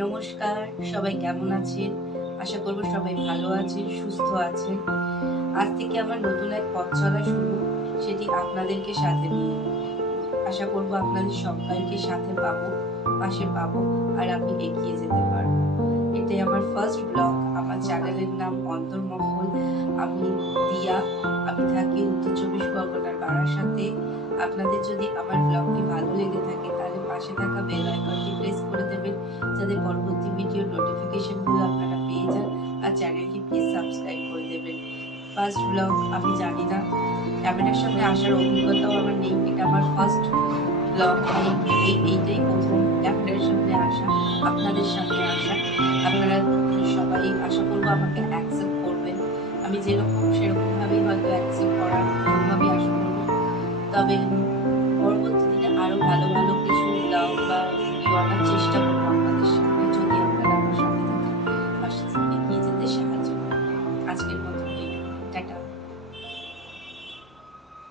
নমস্কার, সবাই কেমন আছেন? আশা করব সবাই ভালো আছেন, সুস্থ আছেন। আজ থেকে আমার নতুন এক পথ চলা শুরু, সেটি আপনাদেরকে সাথে নিয়ে। আশা করব আপনাদের সবাইকে সাথে পাবো, পাশে পাবো, আর আমি এগিয়ে যেতে পারবো। এটাই আমার ফার্স্ট ব্লগ। আমার চ্যানেলের নাম অন্তর্মহল। আমি দিয়া। আমি থাকি উত্তর চব্বিশ পরগনার বারাসাতে। আপনাদের যদি আমার ব্লগটি ভালো লেগে থাকে তাহলে পাশে থাকা বেল আইকনটি প্রেস করে দেবেন, যাতে পরবর্তী ভিডিওর নোটিফিকেশনগুলো আপনারা পেয়ে যান। আর চ্যানেলটি প্লিজ সাবস্ক্রাইব করে দেবেন। ফার্স্ট ব্লগ, আমি জানি না, ক্যামেরার সামনে আসার অভিজ্ঞতাও আমার নেই। এটা আমার ফার্স্ট ব্লগ। এইটাই প্রথম ক্যামেরার সামনে আসা, আপনাদের সামনে আসা। আপনারা সবাই আশা করবো আমাকে অ্যাকসেপ্ট করবেন। আমি যেরকম সেরকম ভাবেই হয়তো অ্যাকসেপ্ট করার জন্য আমি আশা করবো। তবে